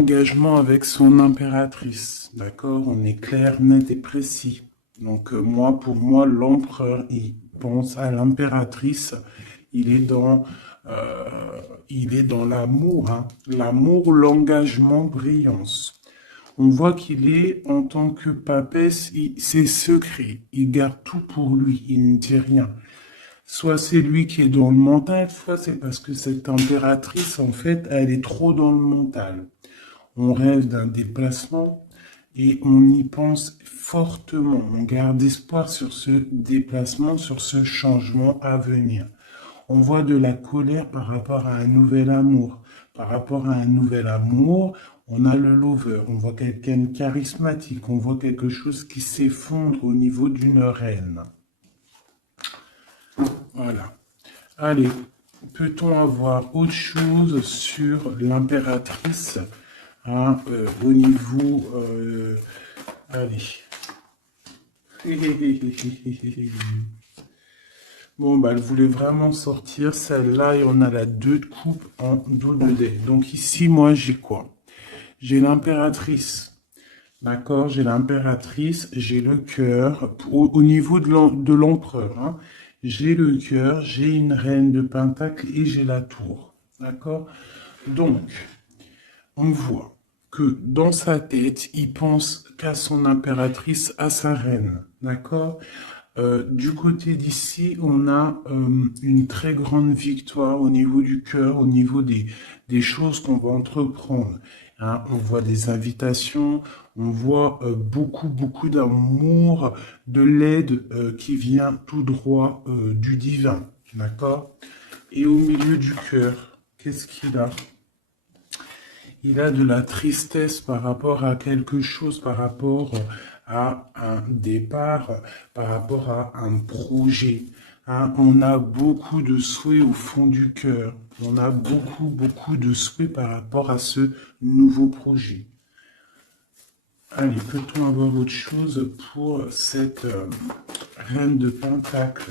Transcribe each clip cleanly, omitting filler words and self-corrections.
engagement avec son impératrice, d'accord? On est clair, net et précis. Donc pour moi, l'empereur, il pense à l'impératrice, il est dans, euh, il est dans l'amour, hein. L'amour, l'engagement, brillance. On voit qu'il est, en tant que papesse, c'est secret, il garde tout pour lui, il ne dit rien. Soit c'est lui qui est dans le mental, soit c'est parce que cette impératrice, en fait, elle est trop dans le mental. On rêve d'un déplacement et on y pense fortement. On garde espoir sur ce déplacement, sur ce changement à venir. On voit de la colère par rapport à un nouvel amour. Par rapport à un nouvel amour, on a le lover. On voit quelqu'un de charismatique. On voit quelque chose qui s'effondre au niveau d'une reine. Voilà. Allez, peut-on avoir autre chose sur l'impératrice, hein, au niveau... allez. Bon, bah, elle voulait vraiment sortir celle-là et on a la 2 de coupe en dos de dé. Donc ici, moi, j'ai quoi? J'ai l'impératrice. D'accord, j'ai l'impératrice, j'ai le cœur, au niveau de l'empereur, hein. J'ai le cœur, j'ai une reine de pentacle et j'ai la tour. D'accord? Donc, on voit que dans sa tête, il pense qu'à son impératrice, à sa reine. D'accord? Du côté d'ici, on a une très grande victoire au niveau du cœur, au niveau des choses qu'on va entreprendre. Hein, on voit des invitations, on voit beaucoup d'amour, de l'aide qui vient tout droit du divin. D'accord? Et au milieu du cœur, qu'est-ce qu'il a? Il a de la tristesse par rapport à quelque chose, par rapport à un départ, par rapport à un projet. Hein, on a beaucoup de souhaits au fond du cœur. On a beaucoup de souhaits par rapport à ce nouveau projet. Allez, peut-on avoir autre chose pour cette reine de Pentacle?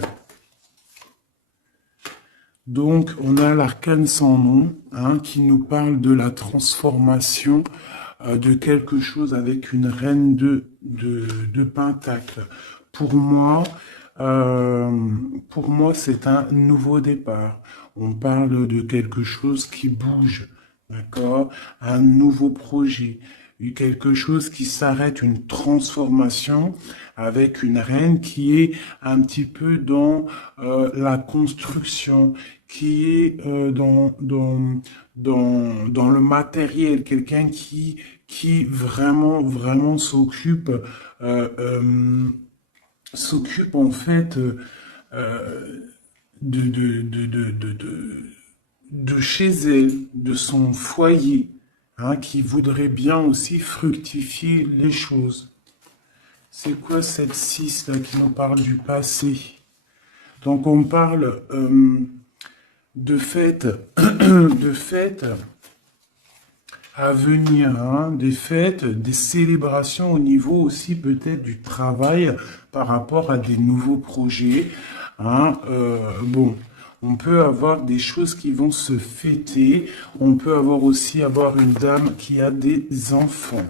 Donc, on a l'arcane sans nom, hein, qui nous parle de la transformation de quelque chose avec une reine de Pentacle. Pour moi, c'est un nouveau départ. On parle de quelque chose qui bouge, d'accord? Un nouveau projet, quelque chose qui s'arrête, une transformation avec une reine qui est un petit peu dans la construction, qui est dans le matériel, quelqu'un qui vraiment s'occupe s'occupe en fait de, de, de, de, de, de, de chez elle, de son foyer, hein, qui voudrait bien aussi fructifier les choses. C'est quoi cette 6 là qui nous parle du passé? Donc on parle de fêtes, de fêtes à venir, hein, des fêtes, des célébrations au niveau aussi peut-être du travail par rapport à des nouveaux projets. Hein, bon, on peut avoir des choses qui vont se fêter. On peut avoir une dame qui a des enfants.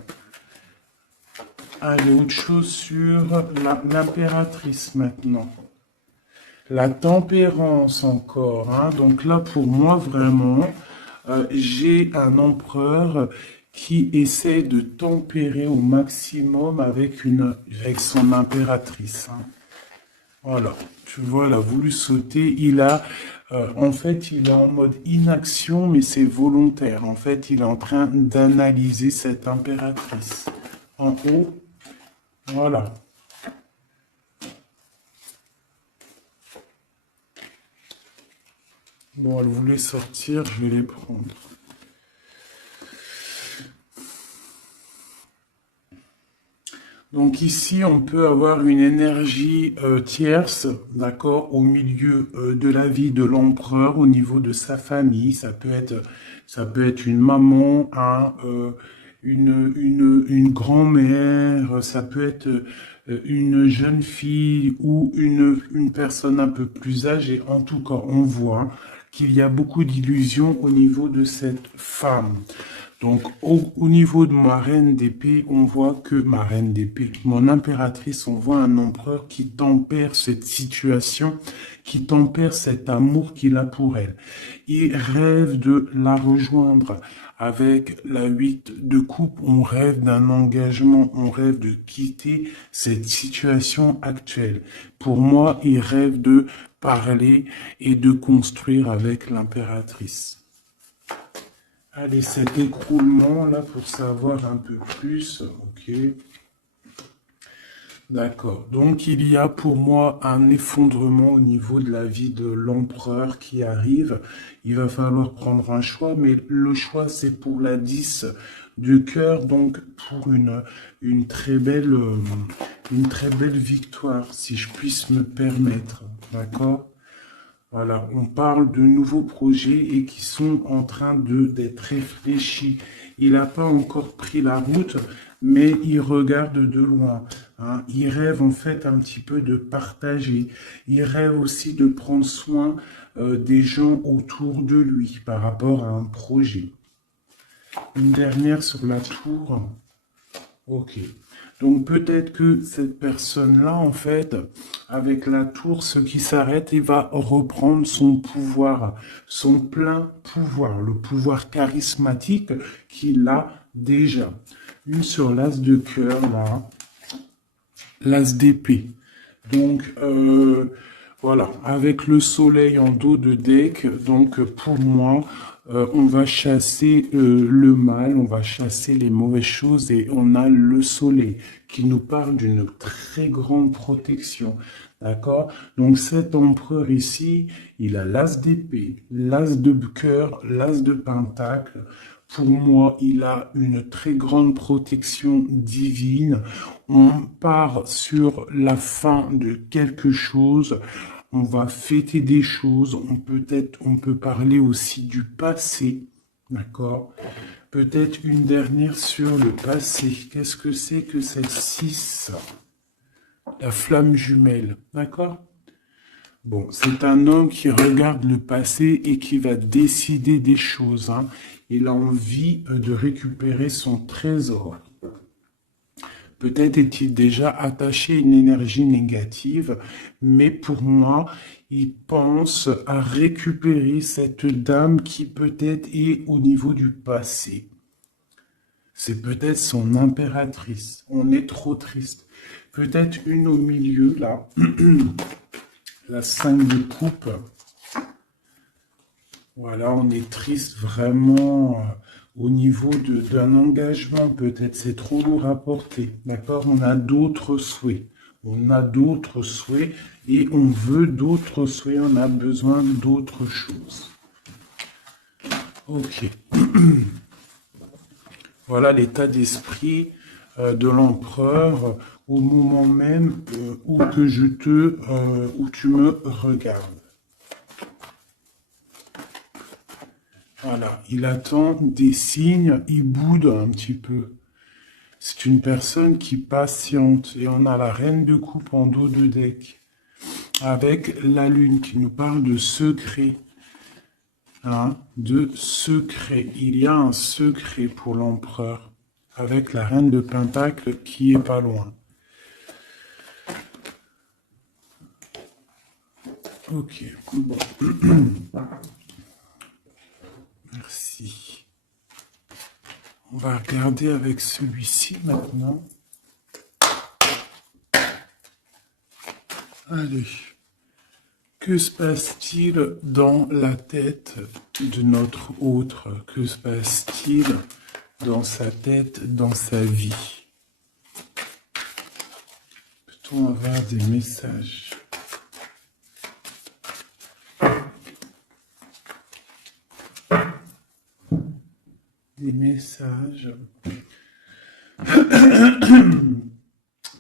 Allez, autre chose sur l'impératrice maintenant. La tempérance encore, hein. Donc là, pour moi, vraiment, j'ai un empereur qui essaie de tempérer au maximum avec son impératrice, hein. Voilà, tu vois, il a voulu sauter. En fait, il est en mode inaction, mais c'est volontaire. En fait, il est en train d'analyser cette impératrice. En haut, voilà. Bon, elle voulait sortir, je vais les prendre. Donc ici, on peut avoir une énergie tierce, d'accord, au milieu de la vie de l'empereur, au niveau de sa famille. Ça peut être une maman, hein, une grand-mère, ça peut être une jeune fille ou une personne un peu plus âgée. En tout cas, on voit qu'il y a beaucoup d'illusions au niveau de cette femme. Donc, au niveau de ma reine d'épée, on voit que ma reine d'épée, mon impératrice, on voit un empereur qui tempère cette situation, qui tempère cet amour qu'il a pour elle. Il rêve de la rejoindre. Avec la 8 de coupe, on rêve d'un engagement, on rêve de quitter cette situation actuelle. Pour moi, il rêve de parler et de construire avec l'impératrice. Allez, cet écroulement là pour savoir un peu plus. Ok. D'accord. Donc il y a pour moi un effondrement au niveau de la vie de l'empereur qui arrive. Il va falloir prendre un choix, mais le choix c'est pour la 10 de cœur, donc pour une très belle victoire, si je puisse me permettre. D'accord? Voilà, on parle de nouveaux projets et qui sont en train d'être réfléchis. Il n'a pas encore pris la route, mais il regarde de loin. Hein. Il rêve en fait un petit peu de partager. Il rêve aussi de prendre soin des gens autour de lui par rapport à un projet. Une dernière sur la tour. Ok. Donc peut-être que cette personne-là, en fait, avec la tour, ce qui s'arrête, il va reprendre son pouvoir, son plein pouvoir, le pouvoir charismatique qu'il a déjà. Une sur l'as de cœur, là, l'as d'épée. Donc, voilà, avec le soleil en dos de deck, donc pour moi, on va chasser le mal, on va chasser les mauvaises choses et on a le soleil qui nous parle d'une très grande protection. D'accord? Donc cet empereur ici, il a l'as d'épée, l'as de cœur, l'as de pentacle. Pour moi, il a une très grande protection divine. On part sur la fin de quelque chose. On va fêter des choses. On peut parler aussi du passé. D'accord? Peut-être une dernière sur le passé. Qu'est-ce que c'est que cette 6? La flamme jumelle. D'accord? Bon, c'est un homme qui regarde le passé et qui va décider des choses. Hein. Il a envie de récupérer son trésor. Peut-être est-il déjà attaché à une énergie négative, mais pour moi, il pense à récupérer cette dame qui peut-être est au niveau du passé. C'est peut-être son impératrice. On est trop triste. Peut-être une au milieu, là. La 5 de coupe. Voilà, on est triste vraiment au niveau d'un engagement. Peut-être c'est trop lourd à porter. D'accord? On a d'autres souhaits. On a d'autres souhaits et on veut d'autres souhaits. On a besoin d'autres choses. Ok. Voilà l'état d'esprit de l'empereur au moment même où tu me regardes. Voilà, il attend des signes, il boude un petit peu. C'est une personne qui patiente et on a la reine de coupe en dos de deck avec la lune qui nous parle de secret. Hein, de secret. Il y a un secret pour l'empereur avec la reine de pentacle qui est pas loin. Ok, bon. Merci. On va regarder avec celui-ci maintenant. Allez. Que se passe-t-il dans la tête de notre autre? Que se passe-t-il dans sa tête, dans sa vie? Peut-on avoir des messages? Des messages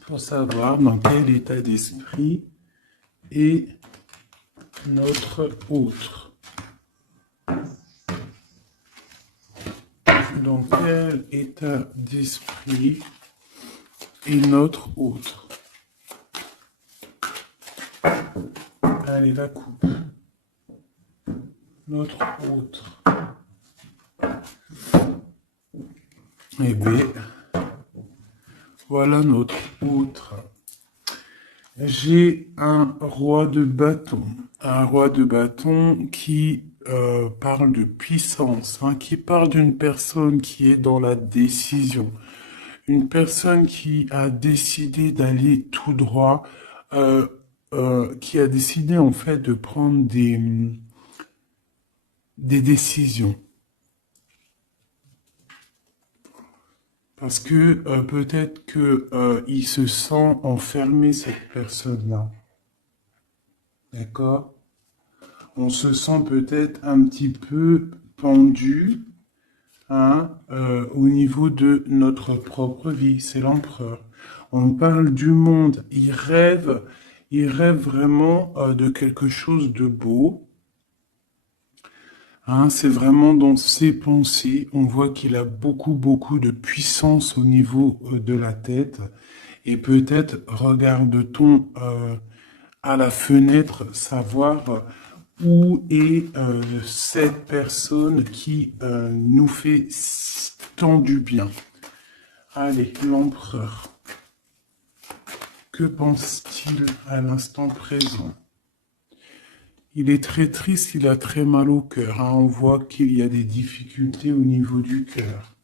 pour savoir dans quel état d'esprit est notre autre. Dans quel état d'esprit est notre autre? Allez, la coupe. Notre autre. Eh bien, voilà notre autre. J'ai un roi de bâton. Un roi de bâton qui parle de puissance, hein, qui parle d'une personne qui est dans la décision. Une personne qui a décidé d'aller tout droit, euh, qui a décidé en fait de prendre des décisions. Parce que peut-être que il se sent enfermé, cette personne-là. D'accord? On se sent peut-être un petit peu pendu, hein, au niveau de notre propre vie. C'est l'empereur. On parle du monde. Il rêve vraiment de quelque chose de beau. Hein, c'est vraiment dans ses pensées. On voit qu'il a beaucoup de puissance au niveau de la tête. Et peut-être regarde-t-on à la fenêtre savoir où est cette personne qui nous fait tant du bien. Allez, l'empereur. Que pense-t-il à l'instant présent? Il est très triste, il a très mal au cœur. Hein. On voit qu'il y a des difficultés au niveau du cœur.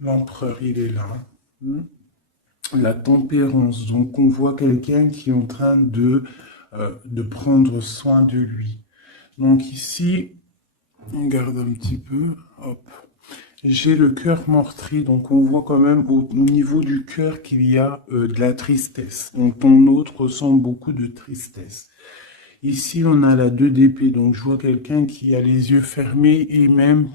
L'empereur, il est là. La tempérance. Donc, on voit quelqu'un qui est en train de prendre soin de lui. Donc, ici, on garde un petit peu. Hop. J'ai le cœur meurtri, donc on voit quand même au niveau du cœur qu'il y a de la tristesse. Donc ton autre ressent beaucoup de tristesse. Ici, on a la 2 d'épée, donc je vois quelqu'un qui a les yeux fermés et même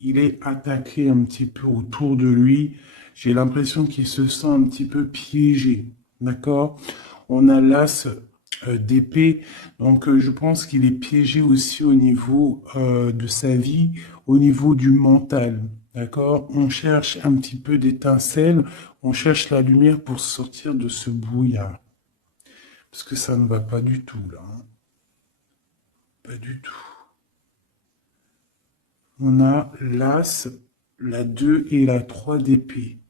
il est attaqué un petit peu autour de lui. J'ai l'impression qu'il se sent un petit peu piégé, d'accord? On a l'as d'épée, donc je pense qu'il est piégé aussi au niveau de sa vie, au niveau du mental, d'accord? On cherche un petit peu d'étincelle, on cherche la lumière pour sortir de ce brouillard, parce que ça ne va pas du tout là, hein. Pas du tout. On a l'as, la 2 et la 3 d'épée.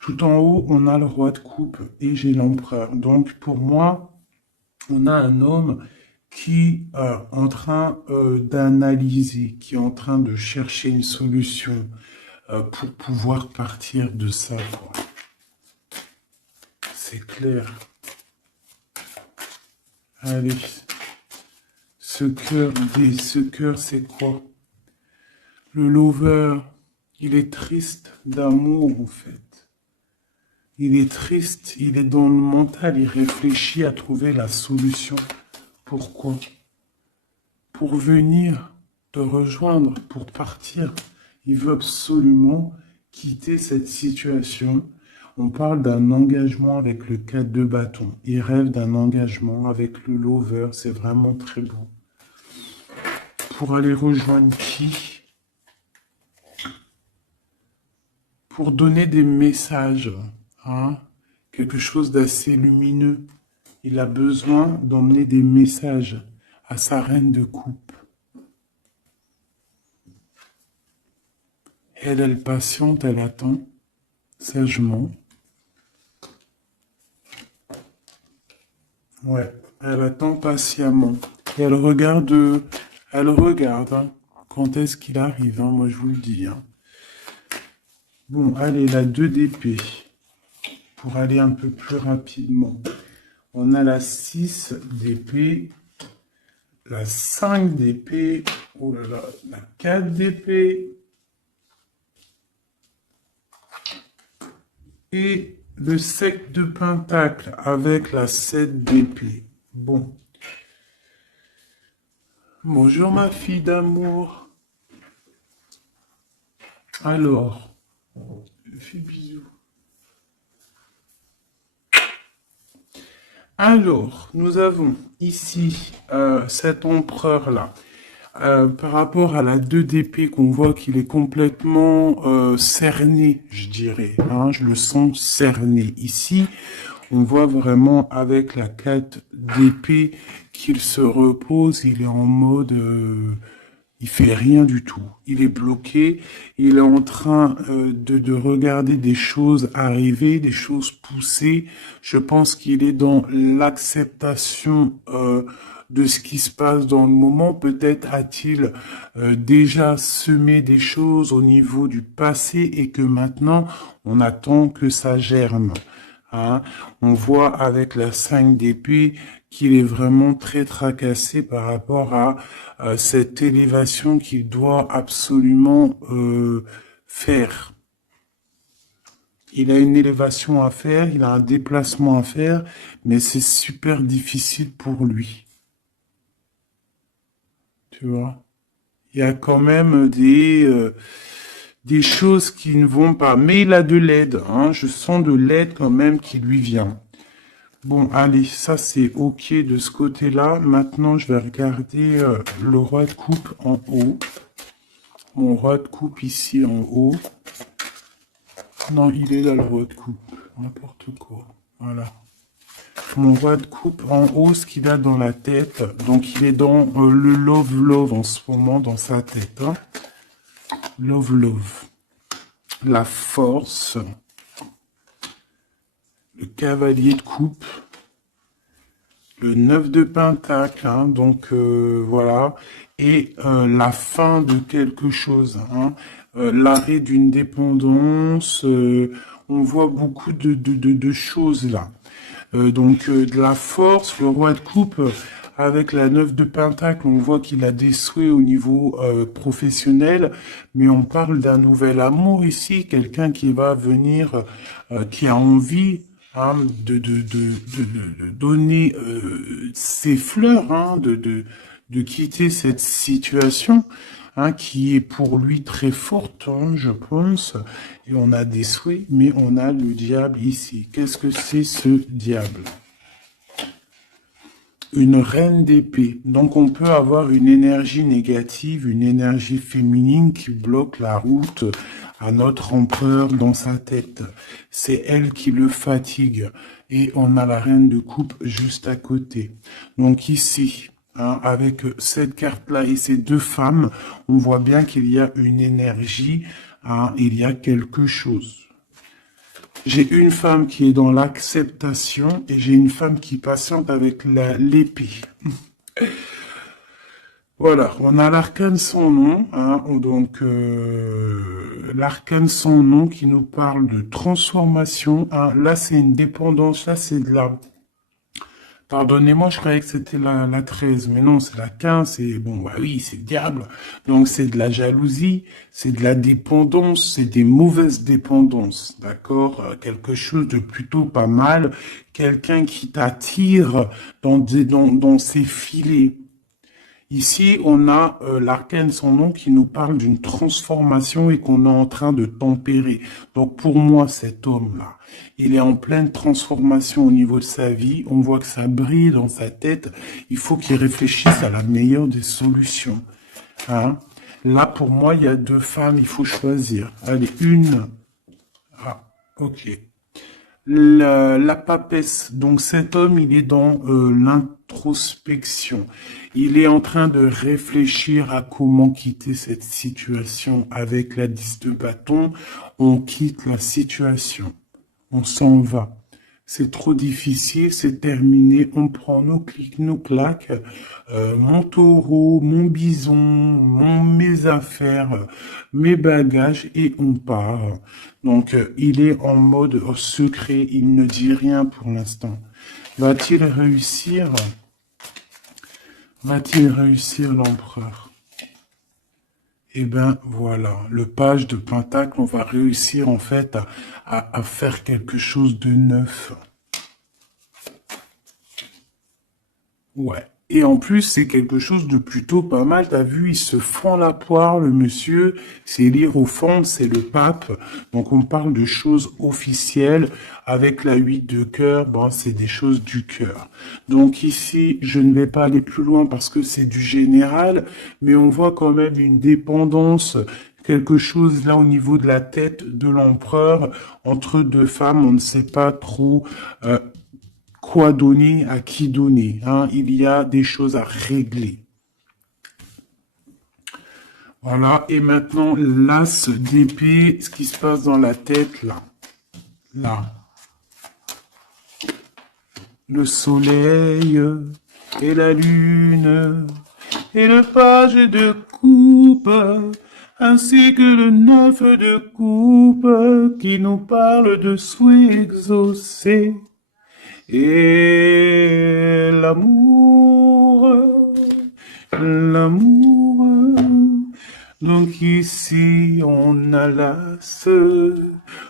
Tout en haut, on a le roi de coupe et j'ai l'empereur. Donc pour moi, on a un homme qui est en train d'analyser, qui est en train de chercher une solution pour pouvoir partir de ça. C'est clair. Allez. Ce cœur, c'est quoi? Le lover, il est triste d'amour en fait. Il est triste, il est dans le mental, il réfléchit à trouver la solution. Pourquoi? Pour venir te rejoindre, pour partir. Il veut absolument quitter cette situation. On parle d'un engagement avec le 4 de bâton. Il rêve d'un engagement avec le lover. C'est vraiment très beau. Pour aller rejoindre qui? Pour donner des messages. Hein? Quelque chose d'assez lumineux. Il a besoin d'emmener des messages à sa reine de coupe. Elle patiente, elle attend sagement. Ouais, elle attend patiemment. Et elle regarde hein, quand est-ce qu'il arrive, hein, moi je vous le dis. Hein. Bon, allez, la 2 d'épée. Pour aller un peu plus rapidement. On a la 6 d'épée, la 5 d'épée, oh là là, la 4 d'épée, et le 7 de pentacle avec la 7 d'épée. Bon. Bonjour ma fille d'amour. Alors, je fais bisous. Alors, nous avons ici cet empereur-là. Par rapport à la 2 d'épée qu'on voit qu'il est complètement cerné, je dirais. Hein, je le sens cerné. Ici, On voit vraiment avec la 4 d'épée qu'il se repose, il est en mode... il fait rien du tout. Il est bloqué. Il est en train de regarder des choses arriver, des choses pousser. Je pense qu'il est dans l'acceptation de ce qui se passe dans le moment. Peut-être a-t-il déjà semé des choses au niveau du passé et que maintenant, on attend que ça germe. Hein. On voit avec la 5 d'épée qu'il est vraiment très tracassé par rapport à cette élévation qu'il doit absolument faire. Il a une élévation à faire, il a un déplacement à faire, mais c'est super difficile pour lui. Tu vois? Il y a quand même des choses qui ne vont pas. Mais il a de l'aide, hein. Je sens de l'aide quand même qui lui vient. Bon, allez, ça c'est ok de ce côté-là. Maintenant, je vais regarder le roi de coupe en haut. Mon roi de coupe ici en haut. Non, il est là le roi de coupe. N'importe quoi. Voilà. Mon roi de coupe en haut, ce qu'il a dans la tête. Donc, il est dans le love en ce moment, dans sa tête. Hein. Love. La force. Le cavalier de coupe. Le 9 de pentacle, hein, donc voilà, et la fin de quelque chose, hein, l'arrêt d'une dépendance, on voit beaucoup de choses là. Donc de la force, le roi de coupe, avec la 9 de pentacle, on voit qu'il a des souhaits au niveau professionnel, mais on parle d'un nouvel amour ici, quelqu'un qui va venir, qui a envie hein, de donner ses fleurs, hein, de quitter cette situation hein, qui est pour lui très forte, hein, je pense. Et on a des souhaits, mais on a le diable ici. Qu'est-ce que c'est ce diable? Une reine d'épée. Donc on peut avoir une énergie négative, une énergie féminine qui bloque la route à notre empereur dans sa tête. C'est elle qui le fatigue. Et on a la reine de coupe juste à côté. Donc ici, hein, avec cette carte-là et ces deux femmes, on voit bien qu'il y a une énergie, hein, il y a quelque chose. J'ai une femme qui est dans l'acceptation et j'ai une femme qui patiente avec l'épée. Voilà, on a l'arcane sans nom, hein, donc l'arcane sans nom qui nous parle de transformation. Hein, là, c'est une dépendance, là, c'est de la... Pardonnez-moi, je croyais que c'était la 13, mais non, c'est la 15, c'est, bon, bah oui, c'est le diable. Donc, c'est de la jalousie, c'est de la dépendance, c'est des mauvaises dépendances, d'accord? Quelque chose de plutôt pas mal, quelqu'un qui t'attire dans ses filets. Ici, on a l'arcane sans nom qui nous parle d'une transformation et qu'on est en train de tempérer. Donc pour moi, cet homme-là, il est en pleine transformation au niveau de sa vie. On voit que ça brille dans sa tête. Il faut qu'il réfléchisse à la meilleure des solutions. Hein? Là, pour moi, il y a deux femmes, il faut choisir. Allez, une. Ah, ok. La papesse, donc cet homme, il est dans l'introspection. Il est en train de réfléchir à comment quitter cette situation. Avec la 10 de bâton, on quitte la situation. On s'en va. C'est trop difficile, c'est terminé. On prend nos clics, nos claques, mon taureau, mon bison, mes affaires, mes bagages et on part. Donc, il est en mode secret, il ne dit rien pour l'instant. Va-t-il réussir? Va-t-il réussir l'empereur? Eh ben voilà, le page de Pentacle, on va réussir en fait à faire quelque chose de neuf. Ouais. Et en plus, c'est quelque chose de plutôt pas mal. T'as vu, il se fend la poire, le monsieur. C'est l'hiérophante, c'est le pape. Donc, on parle de choses officielles. Avec la 8 de cœur, bon, c'est des choses du cœur. Donc ici, je ne vais pas aller plus loin parce que c'est du général. Mais on voit quand même une dépendance, quelque chose là au niveau de la tête de l'empereur. Entre deux femmes, on ne sait pas trop quoi donner, à qui donner. Hein. Il y a des choses à régler. Voilà, et maintenant, l'as d'épée, ce qui se passe dans la tête, là. Là. Le soleil et la lune et le page de coupe, ainsi que le 9 de coupe qui nous parle de souhaits exaucés et l'amour, l'amour. Donc ici on a l'as,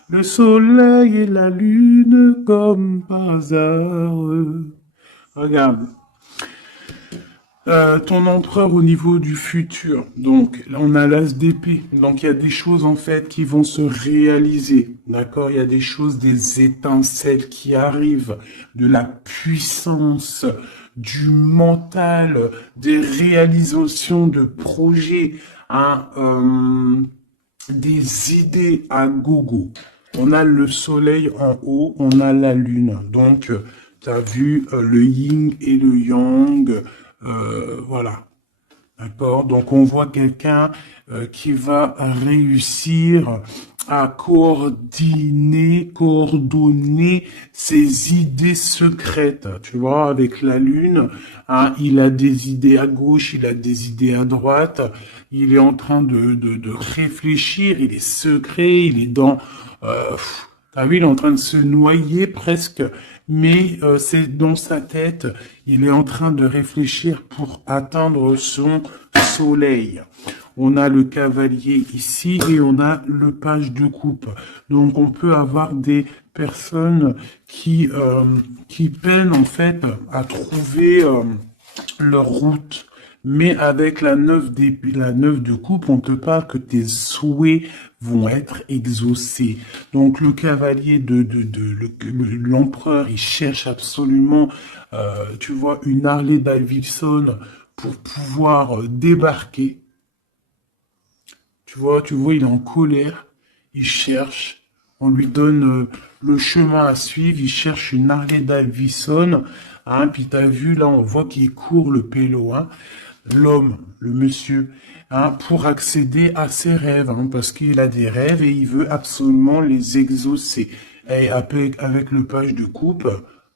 le soleil et la lune comme par hasard. Regarde. Ton empereur au niveau du futur. Donc, là, on a l'as d'épée. Donc, il y a des choses, en fait, qui vont se réaliser. D'accord? Il y a des choses, des étincelles qui arrivent, de la puissance, du mental, des réalisations de projets, hein, des idées à gogo. On a le soleil en haut, on a la lune. Donc, tu as vu le yin et le yang. Voilà. D'accord? Donc, on voit quelqu'un qui va réussir à coordonner ses idées secrètes. Tu vois, avec la lune, hein, il a des idées à gauche, il a des idées à droite. Il est en train de réfléchir, il est secret, il est dans... t'as vu, il est en train de se noyer presque, mais c'est dans sa tête, il est en train de réfléchir pour atteindre son soleil. On a le cavalier ici et on a le page de coupe. Donc on peut avoir des personnes qui peinent en fait à trouver leur route. Mais avec la 9 de coupe, on te parle que tes souhaits vont être exaucés. Donc le cavalier l'empereur, il cherche absolument, tu vois, une Harley Davidson pour pouvoir débarquer. Tu vois, il est en colère, il cherche, on lui donne le chemin à suivre, il cherche une Harley Davidson, hein, puis t'as vu, là, on voit qu'il court le pélo, hein, l'homme, le monsieur, hein, pour accéder à ses rêves, hein, parce qu'il a des rêves et il veut absolument les exaucer. Et avec le page de coupe,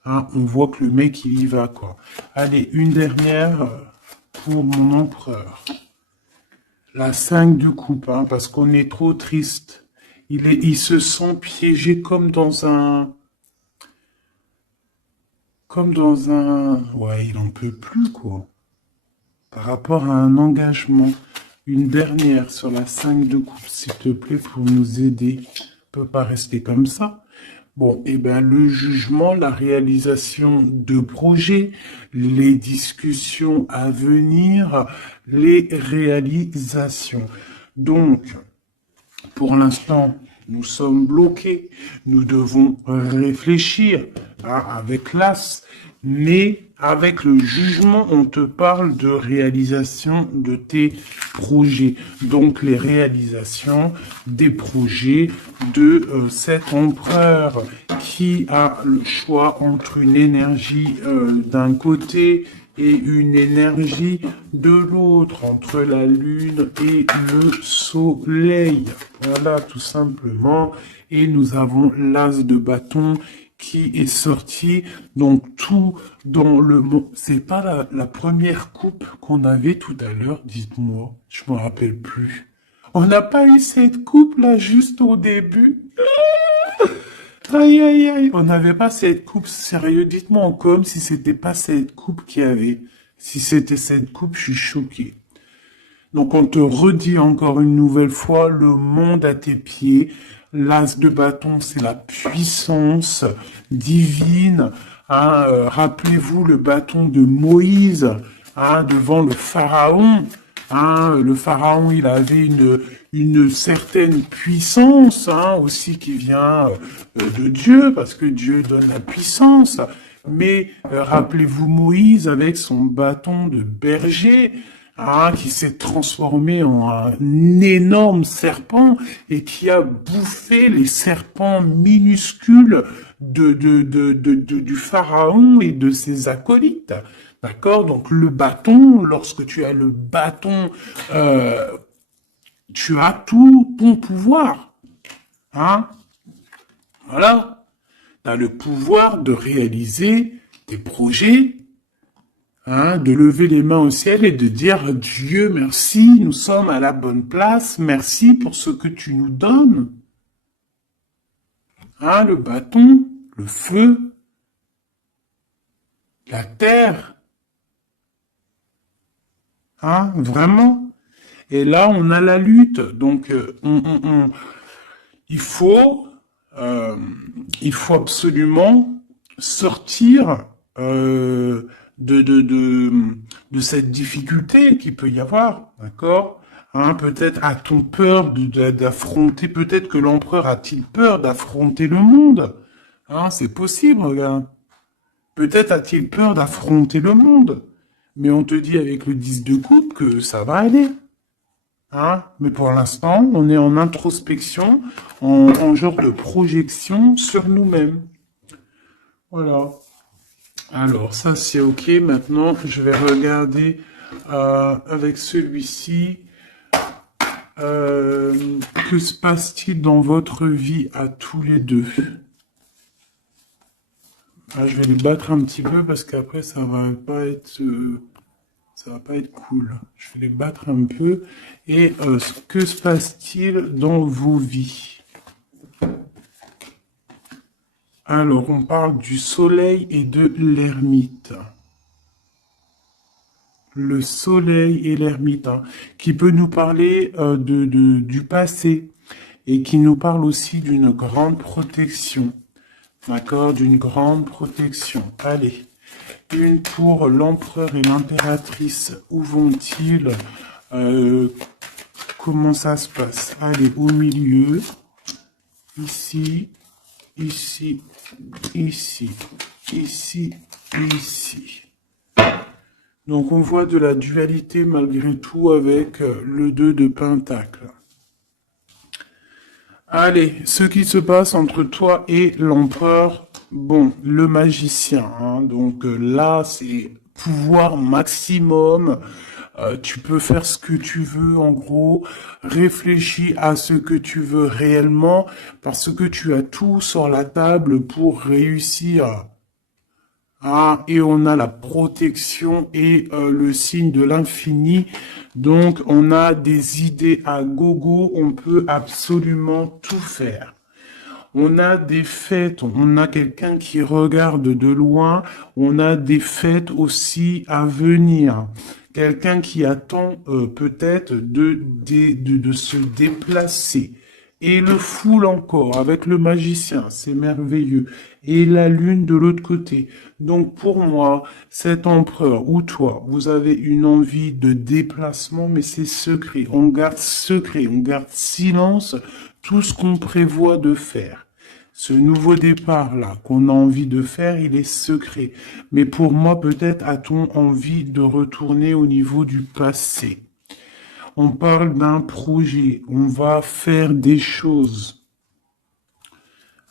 hein, on voit que le mec, il y va, quoi. Allez, une dernière pour mon empereur. La 5 de coupe, hein, parce qu'on est trop triste. Il se sent piégé comme dans un... Ouais, il en peut plus, quoi. Par rapport à un engagement. Une dernière sur la 5 de coupe, s'il te plaît, pour nous aider. On peut pas rester comme ça. Bon, eh ben, le jugement, la réalisation de projets, les discussions à venir, les réalisations. Donc, pour l'instant, nous sommes bloqués. Nous devons réfléchir, hein, avec l'as, mais avec le jugement, on te parle de réalisation de tes projets. Donc, les réalisations des projets de cet empereur qui a le choix entre une énergie d'un côté et une énergie de l'autre, entre la lune et le soleil. Voilà, tout simplement. Et nous avons l'as de bâton qui est sorti. Donc, tout dans le... C'est pas la première coupe qu'on avait tout à l'heure, dites-moi. Je me rappelle plus. On n'a pas eu cette coupe-là juste au début. Aïe, aïe, aïe. On n'avait pas cette coupe, sérieux. Dites-moi en com si c'était pas cette coupe qu'il y avait. Si c'était cette coupe, je suis choqué. Donc, on te redit encore une nouvelle fois, le monde à tes pieds. L'as de bâton, c'est la puissance divine. Hein, rappelez-vous le bâton de Moïse, hein, devant le pharaon. Hein, le pharaon, il avait une certaine puissance, hein, aussi qui vient de Dieu, parce que Dieu donne la puissance. Mais rappelez-vous Moïse avec son bâton de berger. hein, qui s'est transformé en un énorme serpent et qui a bouffé les serpents minuscules du pharaon et de ses acolytes. D'accord? Donc le bâton, lorsque tu as le bâton, tu as tout ton pouvoir. Hein? Voilà. Tu as le pouvoir de réaliser tes projets, hein, de lever les mains au ciel et de dire Dieu merci, nous sommes à la bonne place, merci pour ce que tu nous donnes. Hein, le bâton, le feu, la terre. Hein, vraiment. Et là, on a la lutte. Donc, il faut, euh, il faut absolument sortir de cette difficulté qu'il peut y avoir, d'accord? Hein, peut-être a-t-on peur d'affronter, peut-être que l'empereur a-t-il peur d'affronter le monde? Hein, c'est possible, regarde. Peut-être a-t-il peur d'affronter le monde. Mais on te dit avec le 10 de coupe que ça va aller. Hein? Mais pour l'instant, on est en introspection, en genre de projection sur nous-mêmes. Voilà. Alors, ça c'est ok. Maintenant, je vais regarder avec celui-ci. Que se passe-t-il dans votre vie à tous les deux? Ah, je vais les battre un petit peu parce qu'après, ça va pas être cool. Je vais les battre un peu. Et que se passe-t-il dans vos vies? Alors, on parle du soleil et de l'ermite. Le soleil et l'ermite, hein, qui peut nous parler du passé et qui nous parle aussi d'une grande protection. D'accord? D'une grande protection. Allez. Une pour l'empereur et l'impératrice. Où vont-ils? Comment ça se passe? Allez, au milieu. Ici, ici, ici, ici, ici. Donc on voit de la dualité malgré tout avec le 2 de pentacle. Allez, ce qui se passe entre toi et l'empereur, bon, le magicien, hein, donc là c'est pouvoir maximum, tu peux faire ce que tu veux en gros, réfléchis à ce que tu veux réellement, parce que tu as tout sur la table pour réussir. Ah, et on a la protection et le signe de l'infini. Donc, on a des idées à gogo. On peut absolument tout faire. On a des fêtes. On a quelqu'un qui regarde de loin. On a des fêtes aussi à venir. Quelqu'un qui attend peut-être de se déplacer. Et le foule encore avec le magicien, c'est merveilleux. Et la lune de l'autre côté. Donc pour moi, cet empereur ou toi, vous avez une envie de déplacement, mais c'est secret. On garde secret, on garde silence tout ce qu'on prévoit de faire. Ce nouveau départ-là qu'on a envie de faire, il est secret. Mais pour moi, peut-être a-t-on envie de retourner au niveau du passé. On parle d'un projet, on va faire des choses.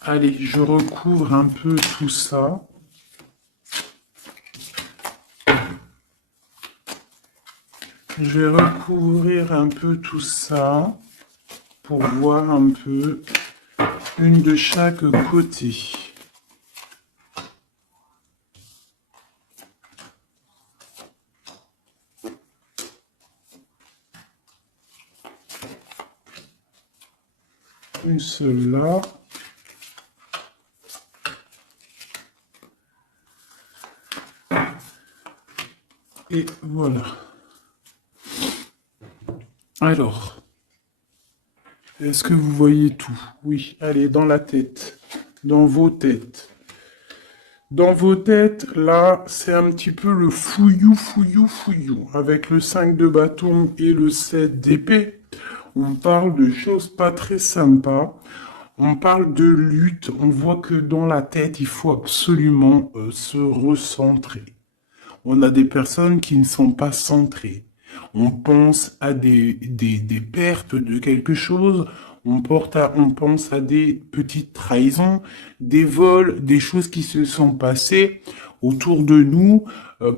Allez, je recouvre un peu tout ça. Je vais recouvrir un peu tout ça pour voir un peu une de chaque côté. Une seule là. Et voilà. Alors, est-ce que vous voyez tout? Oui, allez, dans la tête, dans vos têtes. Dans vos têtes, là, c'est un petit peu le fouillou, fouillou, fouillou. Avec le 5 de bâton et le 7 d'épée, on parle de choses pas très sympas. On parle de lutte. On voit que dans la tête, il faut absolument se recentrer. On a des personnes qui ne sont pas centrées. On pense à des pertes de quelque chose. On pense à des petites trahisons, des vols, des choses qui se sont passées autour de nous,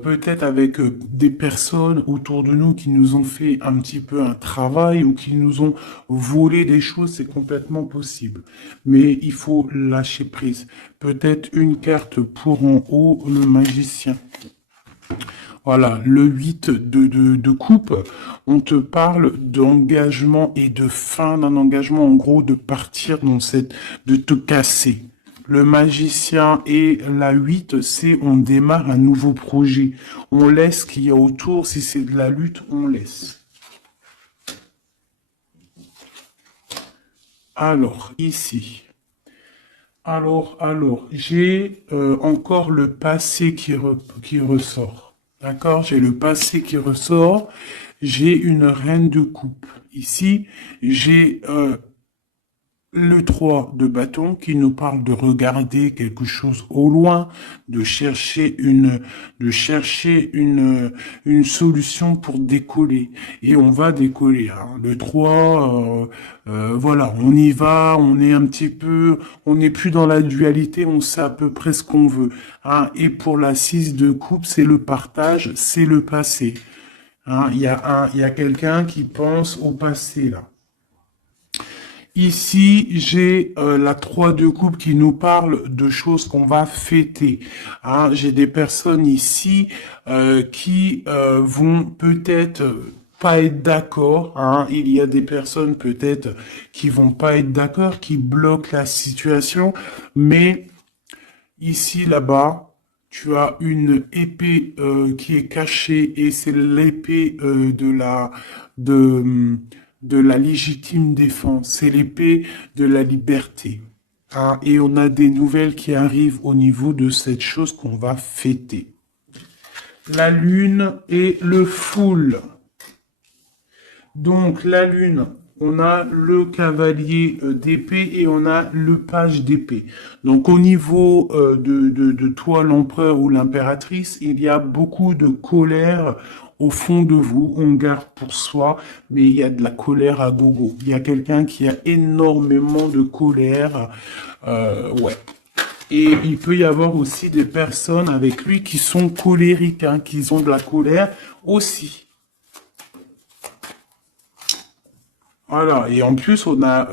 peut-être avec des personnes autour de nous qui nous ont fait un petit peu un travail ou qui nous ont volé des choses, c'est complètement possible. Mais il faut lâcher prise. Peut-être une carte pour en haut, le magicien. Voilà, le 8 de coupe, on te parle d'engagement et de fin d'un engagement, en gros, de partir dans de te casser. Le magicien et la 8, c'est on démarre un nouveau projet. On laisse ce qu'il y a autour, si c'est de la lutte, on laisse. Alors, ici. Alors, j'ai encore le passé qui ressort. D'accord? J'ai le passé qui ressort. J'ai une reine de coupe. Ici, j'ai le 3 de bâton qui nous parle de regarder quelque chose au loin, de chercher une solution pour décoller. Et on va décoller, hein. Le 3, voilà, on y va, on est un petit peu, on n'est plus dans la dualité, on sait à peu près ce qu'on veut, hein. Et pour la 6 de coupe, c'est le partage, c'est le passé. Hein, il y a quelqu'un qui pense au passé, là. Ici, j'ai la 3 de coupe qui nous parle de choses qu'on va fêter. Hein, j'ai des personnes ici qui vont peut-être pas être d'accord. Hein. Il y a des personnes peut-être qui vont pas être d'accord, qui bloquent la situation. Mais ici, là-bas, tu as une épée qui est cachée et c'est l'épée de de la légitime défense. C'est l'épée de la liberté. Hein, et on a des nouvelles qui arrivent au niveau de cette chose qu'on va fêter. La lune et le foule. Donc la lune, on a le cavalier d'épée et on a le page d'épée. Donc au niveau de toi, l'empereur ou l'impératrice, il y a beaucoup de colère au fond de vous. On garde pour soi, mais il y a de la colère à gogo. Il y a quelqu'un qui a énormément de colère. Ouais. Et il peut y avoir aussi des personnes avec lui qui sont colériques, hein, qui ont de la colère aussi. Voilà, et en plus, on a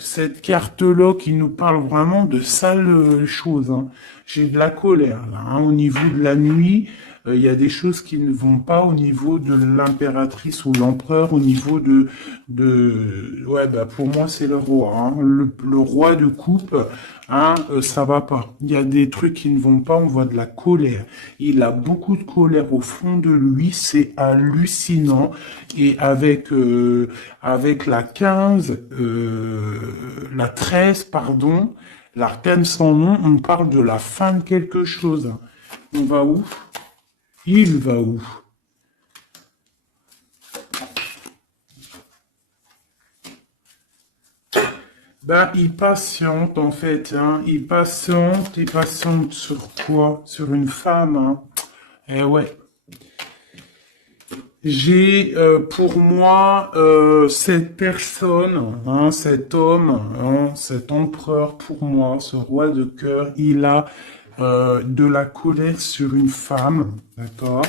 cette carte-là qui nous parle vraiment de sales choses. Hein. J'ai de la colère, là, hein. Au niveau de la nuit, il y a des choses qui ne vont pas au niveau de l'impératrice ou l'empereur, au niveau Ouais, bah pour moi, c'est le roi. Hein. Le roi de coupe, hein, ça va pas. Il y a des trucs qui ne vont pas, on voit de la colère. Il a beaucoup de colère au fond de lui, c'est hallucinant. Et avec la 15, la 13, pardon, l'arcane sans nom, on parle de la fin de quelque chose. On va où? Il va où? Ben, il patiente, en fait, hein. Il patiente sur quoi? Sur une femme, hein. Eh ouais. J'ai pour moi cette personne, hein, cet homme, hein, cet empereur pour moi, ce roi de cœur, il a de la colère sur une femme, d'accord?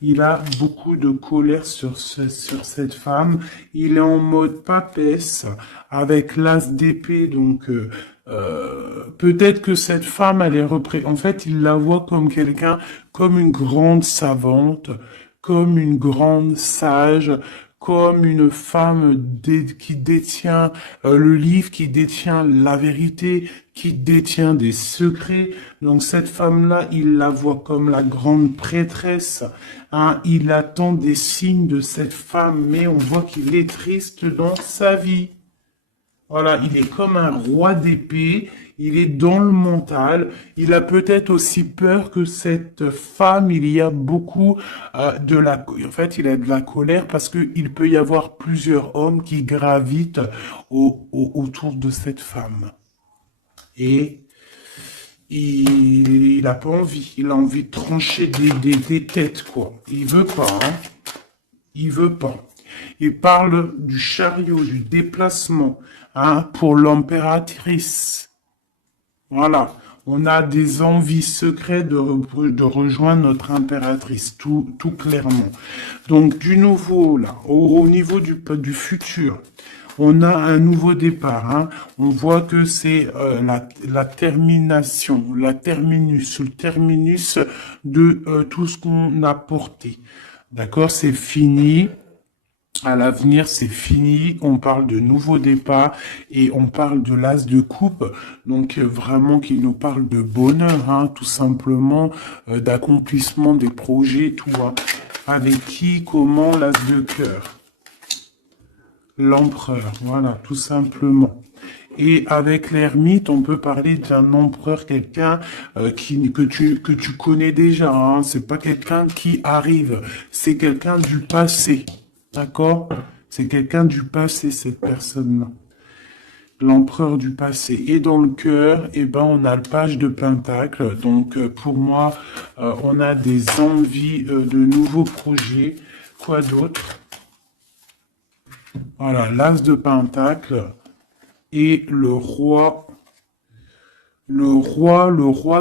Il a beaucoup de colère sur cette femme. Il est en mode papesse avec l'as d'épée, donc peut-être que cette femme, elle est en fait, il la voit comme quelqu'un, comme une grande savante, comme une grande sage, comme une femme qui détient le livre, qui détient la vérité, qui détient des secrets. Donc cette femme-là, il la voit comme la grande prêtresse. Hein. Il attend des signes de cette femme, mais on voit qu'il est triste dans sa vie. Voilà, il est comme un roi d'épée, il est dans le mental, il a peut-être aussi peur que cette femme, il y a beaucoup En fait, il a de la colère parce qu'il peut y avoir plusieurs hommes qui gravitent autour de cette femme. Et il a pas envie, il a envie de trancher des têtes, quoi. Il veut pas, hein. il veut pas. Il parle du chariot, du déplacement, hein, pour l'impératrice. Voilà. On a des envies secrètes de rejoindre notre impératrice, tout clairement. Donc, du nouveau, là, au niveau du futur, on a un nouveau départ. Hein. On voit que c'est la termination, le terminus de tout ce qu'on a porté. D'accord, c'est fini. À l'avenir, c'est fini. On parle de nouveau départ et on parle de l'as de coupe. Donc vraiment qui nous parle de bonheur, hein, tout simplement, d'accomplissement des projets, tout. Hein. Avec qui, comment, l'as de cœur. L'empereur, voilà, tout simplement. Et avec l'ermite, on peut parler d'un empereur, quelqu'un que tu connais déjà. Hein. C'est pas quelqu'un qui arrive, c'est quelqu'un du passé. D'accord? C'est quelqu'un du passé, cette personne-là. L'empereur du passé. Et dans le cœur, eh ben, on a le page de Pentacle. Donc, pour moi, on a des envies de nouveaux projets. Quoi d'autre? Voilà, l'as de Pentacle et le roi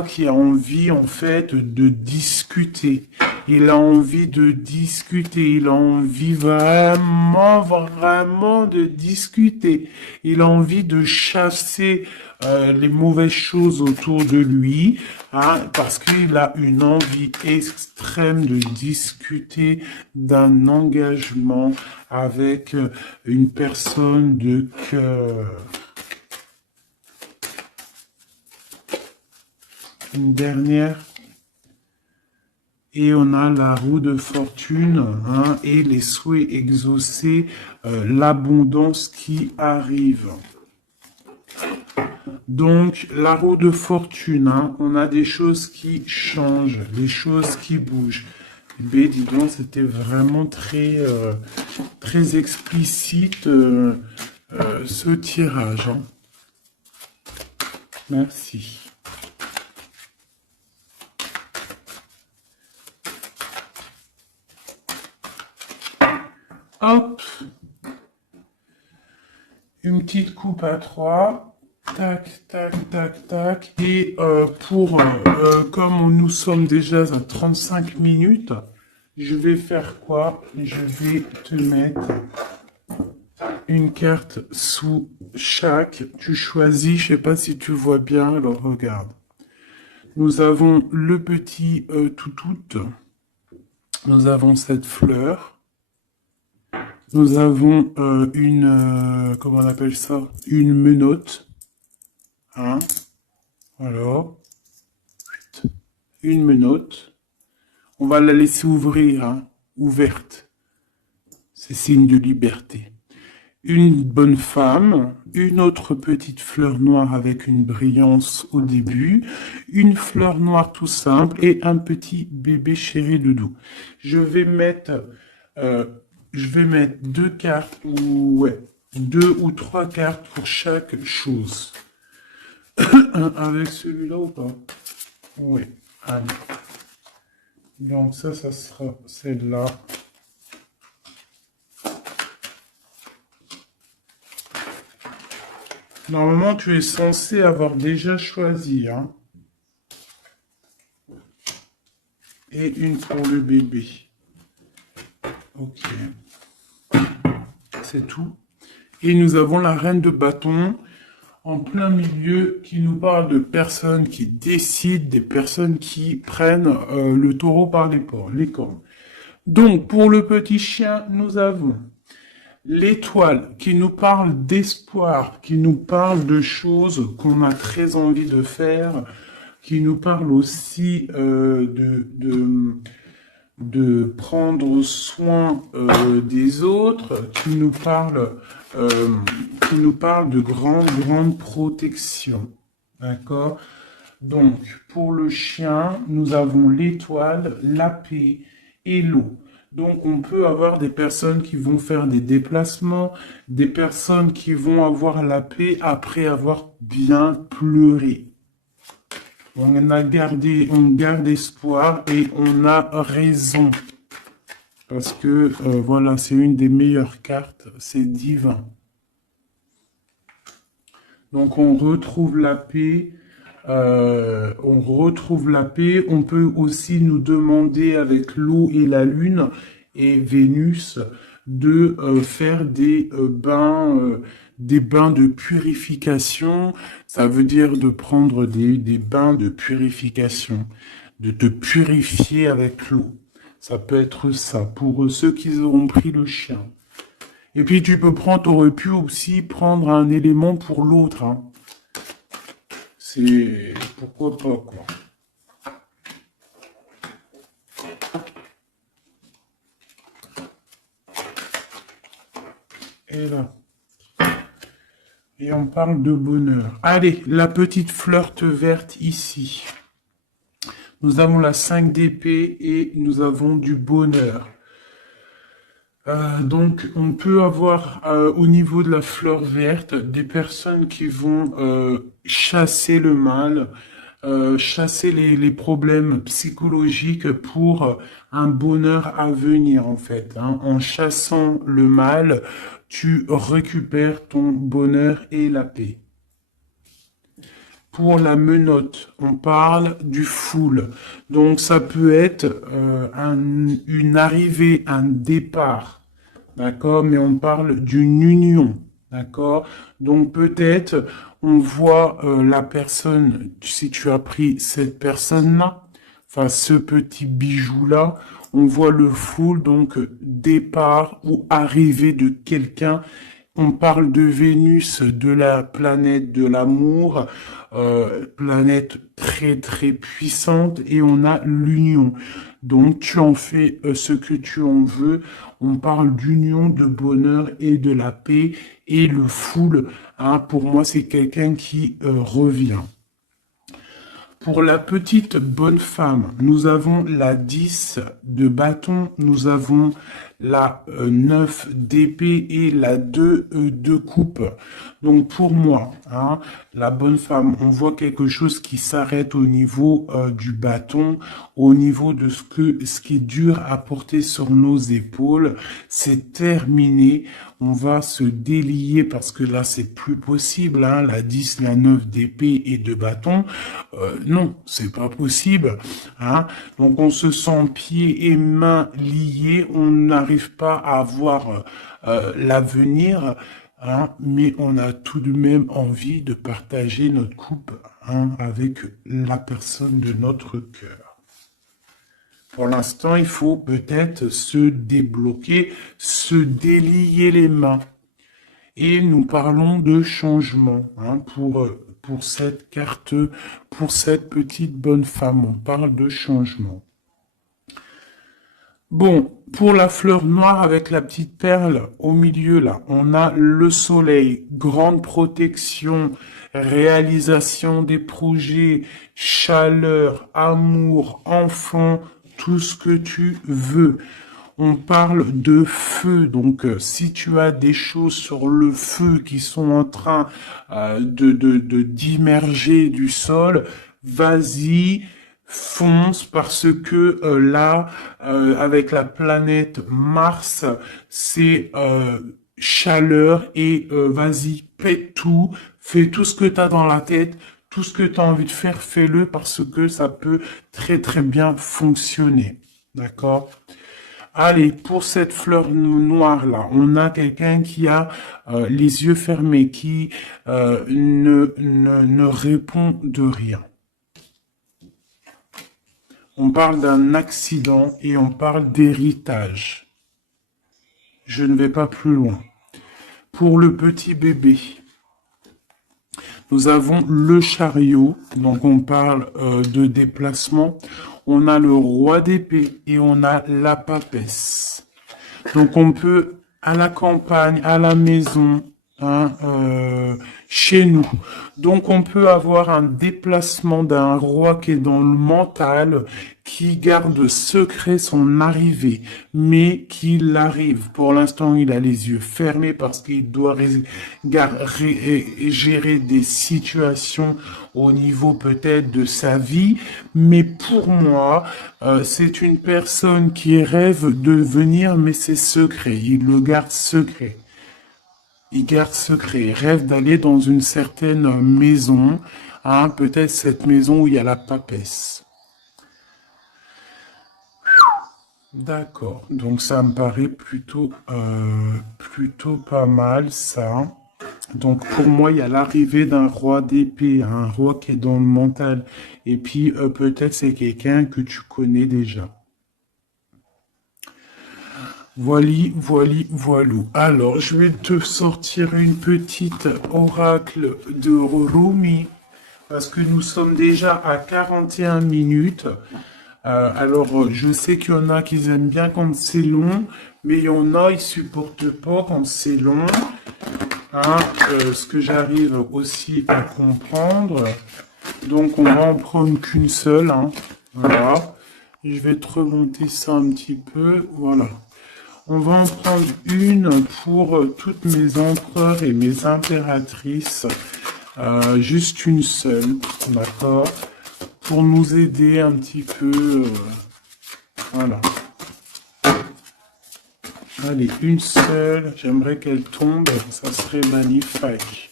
qui a envie, en fait, de discuter. Il a envie de discuter. Il a envie vraiment de discuter. Il a envie de chasser les mauvaises choses autour de lui, hein, parce qu'il a une envie extrême de discuter d'un engagement avec une personne de cœur. Une dernière. Et on a la roue de fortune, hein, et les souhaits exaucés, l'abondance qui arrive. Donc, la roue de fortune, hein, on a des choses qui changent, des choses qui bougent. Mais dis donc, c'était vraiment très explicite ce tirage. Hein. Merci. Hop, une petite coupe à 3, tac, tac, tac, tac, et comme nous sommes déjà à 35 minutes, je vais faire quoi? Je vais te mettre une carte sous chaque, tu choisis, je sais pas si tu vois bien, alors regarde. Nous avons le petit toutout, nous avons cette fleur, nous avons comment on appelle ça? Une menotte. Hein? Alors, une menotte. On va la laisser ouvrir, hein? Ouverte. C'est signe de liberté. Une bonne femme, une autre petite fleur noire avec une brillance au début, une fleur noire tout simple et un petit bébé chéri doudou. Je vais mettre deux cartes, deux ou trois cartes pour chaque chose. Avec celui-là ou pas? Oui, allez. Donc ça sera celle-là. Normalement, tu es censé avoir déjà choisi, hein. Et une pour le bébé. Ok. C'est tout. Et nous avons la reine de bâton en plein milieu qui nous parle de personnes qui décident, des personnes qui prennent le taureau par les cornes. Donc, pour le petit chien, nous avons l'étoile qui nous parle d'espoir, qui nous parle de choses qu'on a très envie de faire, qui nous parle aussi de prendre soin des autres, qui nous parle de grande protection. D'accord? Donc, pour le chien, nous avons l'étoile, la paix et l'eau. Donc, on peut avoir des personnes qui vont faire des déplacements, des personnes qui vont avoir la paix après avoir bien pleuré. On garde espoir et on a raison. Parce que, voilà, c'est une des meilleures cartes, c'est divin. Donc, on retrouve la paix. On retrouve la paix. On peut aussi nous demander avec l'eau et la lune et Vénus de faire des bains de purification. Ça veut dire de prendre des bains de purification, de te purifier avec l'eau. Ça peut être ça pour ceux qui auront pris le chien. Et puis tu peux prendre, t'aurais pu aussi prendre un élément pour l'autre, hein. C'est pourquoi pas, quoi. Et là. Et on parle de bonheur. Allez, la petite fleur verte ici. Nous avons la 5 d'épée et nous avons du bonheur. Donc, on peut avoir au niveau de la fleur verte des personnes qui vont chasser le mal, chasser les problèmes psychologiques pour un bonheur à venir en fait, hein. En chassant le mal, tu récupères ton bonheur et la paix. Pour la menotte, on parle du full. Donc ça peut être une arrivée, un départ, d'accord? Mais on parle d'une union, d'accord? Donc peut-être on voit la personne, si tu as pris cette personne-là, enfin ce petit bijou-là, on voit le full, donc départ ou arrivée de quelqu'un. On parle de Vénus, de la planète de l'amour, planète très très puissante, et on a l'union. Donc tu en fais ce que tu en veux. On parle d'union, de bonheur et de la paix. Et le full, hein, pour moi, c'est quelqu'un qui revient. Pour la petite bonne femme, nous avons la 10 de bâton, nous avons la 9 d'épée et la 2 de coupe. Donc pour moi, hein, la bonne femme, on voit quelque chose qui s'arrête au niveau du bâton, au niveau de ce qui est dur à porter sur nos épaules. C'est terminé. On va se délier parce que là, c'est plus possible, hein, la 10, la 9 d'épée et de bâton. Non, c'est pas possible, hein. Donc, on se sent pieds et mains liés. On n'arrive pas à voir l'avenir, hein, mais on a tout de même envie de partager notre coupe, hein, avec la personne de notre cœur. Pour l'instant, il faut peut-être se débloquer, se délier les mains. Et nous parlons de changement, hein, pour cette carte, pour cette petite bonne femme. On parle de changement. Bon, pour la fleur noire avec la petite perle au milieu, là, on a le soleil, grande protection, réalisation des projets, chaleur, amour, enfant, tout ce que tu veux. On parle de feu, donc si tu as des choses sur le feu qui sont en train d'immerger du sol, vas-y, fonce, parce que là, avec la planète Mars, c'est chaleur, et vas-y, pète tout, fais tout ce que tu as dans la tête. Tout ce que tu as envie de faire, fais-le, parce que ça peut très très bien fonctionner. D'accord? Allez, pour cette fleur noire-là, on a quelqu'un qui a les yeux fermés, qui ne répond de rien. On parle d'un accident et on parle d'héritage. Je ne vais pas plus loin. Pour le petit bébé, nous avons le chariot, donc on parle de déplacement. On a le roi d'épée et on a la papesse. Donc on peut, à la campagne, à la maison, hein, chez nous. Donc on peut avoir un déplacement d'un roi qui est dans le mental, qui garde secret son arrivée, mais qu'il arrive. Pour l'instant, il a les yeux fermés parce qu'il doit gérer des situations au niveau peut-être de sa vie. Mais pour moi, c'est une personne qui rêve de venir, mais c'est secret. Il le garde secret. Il garde secret, il rêve d'aller dans une certaine maison, hein, peut-être cette maison où il y a la papesse. D'accord, donc ça me paraît plutôt pas mal ça. Donc pour moi, il y a l'arrivée d'un roi d'épée, un roi qui est dans le mental. Et puis peut-être c'est quelqu'un que tu connais déjà. Voilou. Alors, je vais te sortir une petite oracle de Rumi, parce que nous sommes déjà à 41 minutes. Alors, je sais qu'il y en a qui aiment bien quand c'est long, mais il y en a, ils supportent pas quand c'est long. Hein, ce que j'arrive aussi à comprendre. Donc, on va en prendre qu'une seule. Hein. Voilà. Je vais te remonter ça un petit peu. Voilà. On va en prendre une pour toutes mes empereurs et mes impératrices. Juste une seule, d'accord? Pour nous aider un petit peu. Voilà. Allez, une seule. J'aimerais qu'elle tombe. Ça serait magnifique.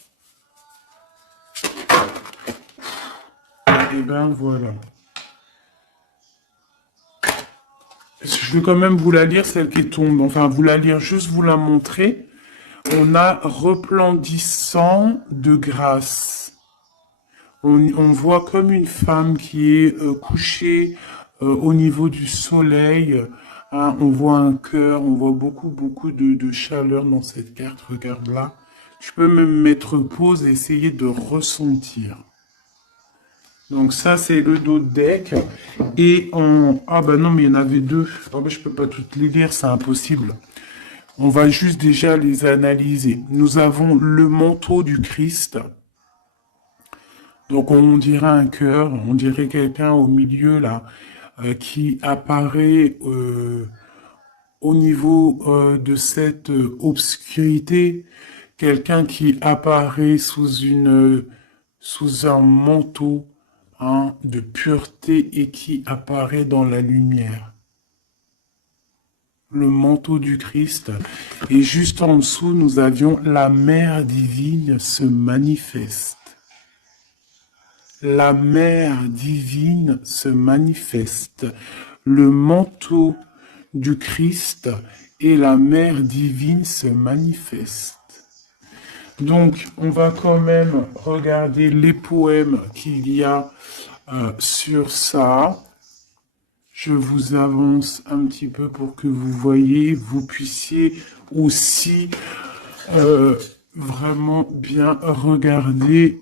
Et ben voilà. Je vais quand même vous la lire, celle qui tombe. Enfin, vous la lire, juste vous la montrer. On a resplendissant de grâce. On voit comme une femme qui est couchée au niveau du soleil. Hein, on voit un cœur, on voit beaucoup de chaleur dans cette carte. Regarde là. Tu peux même mettre pause et essayer de ressentir. Donc ça, c'est le dos de deck. Et on... Ah bah non, mais il y en avait deux. Oh, bah, je peux pas toutes les lire, c'est impossible. On va juste déjà les analyser. Nous avons le manteau du Christ. Donc on dirait un cœur, on dirait quelqu'un au milieu là, qui apparaît au niveau de cette obscurité, quelqu'un qui apparaît sous un manteau, hein, de pureté et qui apparaît dans la lumière. Le manteau du Christ. Et juste en dessous, nous avions la mère divine se manifeste. La mère divine se manifeste. Le manteau du Christ et la mère divine se manifestent. Donc, on va quand même regarder les poèmes qu'il y a sur ça. Je vous avance un petit peu pour que vous voyez, vous puissiez aussi vraiment bien regarder.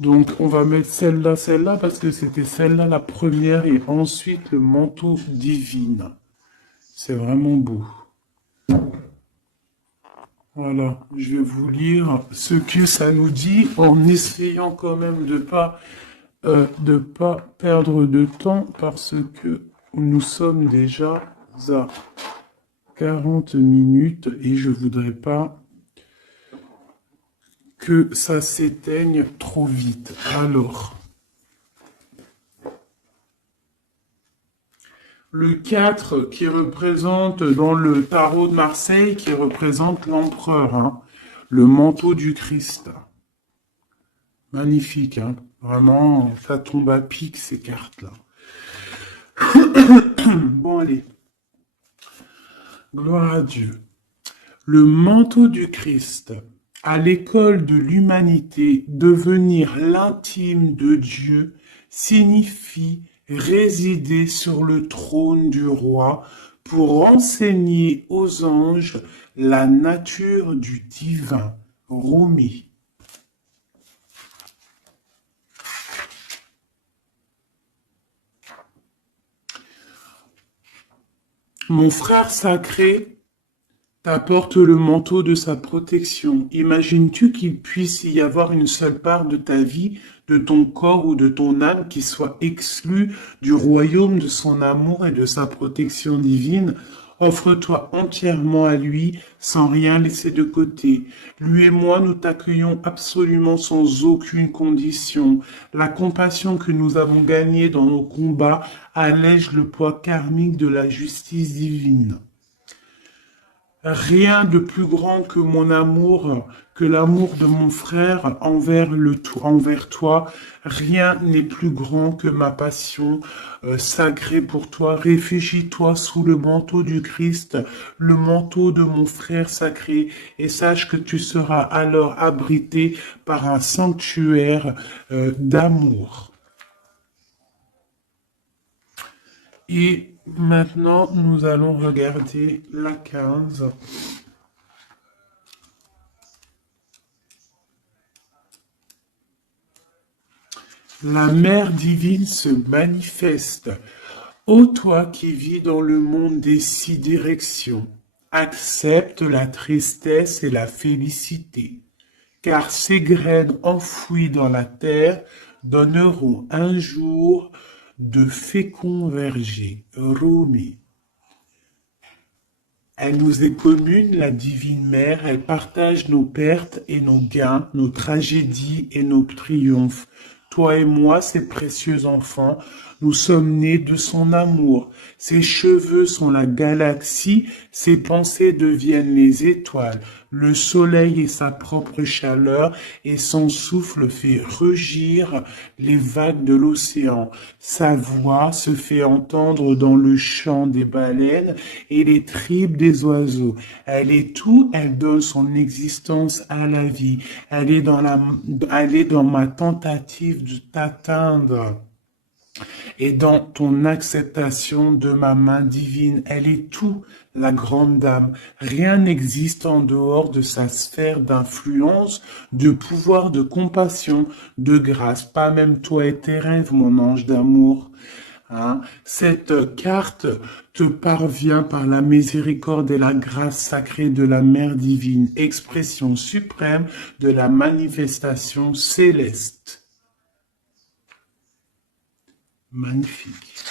Donc, on va mettre celle-là, parce que c'était celle-là la première, et ensuite le manteau divin. C'est vraiment beau. Voilà, je vais vous lire ce que ça nous dit, en essayant quand même de pas perdre de temps, parce que nous sommes déjà à 40 minutes et je voudrais pas que ça s'éteigne trop vite. Alors, le 4 qui représente dans le tarot de Marseille, qui représente l'empereur, hein, le manteau du Christ. Magnifique, hein. Vraiment, ça tombe à pic ces cartes-là. Bon, allez. Gloire à Dieu. Le manteau du Christ, à l'école de l'humanité, devenir l'intime de Dieu signifie résider sur le trône du roi pour enseigner aux anges la nature du divin. Rumi. Mon frère sacré, t'apporte le manteau de sa protection. Imagines-tu qu'il puisse y avoir une seule part de ta vie, de ton corps ou de ton âme qui soit exclue du royaume de son amour et de sa protection divine? Offre-toi entièrement à lui, sans rien laisser de côté. Lui et moi, nous t'accueillons absolument sans aucune condition. La compassion que nous avons gagnée dans nos combats allège le poids karmique de la justice divine. Rien de plus grand que mon amour, que l'amour de mon frère envers toi. Rien n'est plus grand que ma passion sacrée pour toi. Réfugie-toi sous le manteau du Christ, le manteau de mon frère sacré, et sache que tu seras alors abrité par un sanctuaire d'amour. Et maintenant, nous allons regarder la 15. La mère divine se manifeste. Ô toi qui vis dans le monde des 6 directions, accepte la tristesse et la félicité, car ces graines enfouies dans la terre donneront un jour de féconds vergers. Rumi. Elle nous est commune, la divine mère, elle partage nos pertes et nos gains, nos tragédies et nos triomphes. Toi et moi, ses précieux enfants, nous sommes nés de son amour. Ses cheveux sont la galaxie, ses pensées deviennent les étoiles. Le soleil est sa propre chaleur et son souffle fait rugir les vagues de l'océan. Sa voix se fait entendre dans le chant des baleines et les tripes des oiseaux. Elle est tout, elle donne son existence à la vie. Elle est dans ma tentative de t'atteindre. Et dans ton acceptation de ma main divine, elle est tout, la grande dame. Rien n'existe en dehors de sa sphère d'influence, de pouvoir, de compassion, de grâce. Pas même toi et tes rêves, mon ange d'amour. Hein? Cette carte te parvient par la miséricorde et la grâce sacrée de la Mère divine, expression suprême de la manifestation céleste. Magnifique.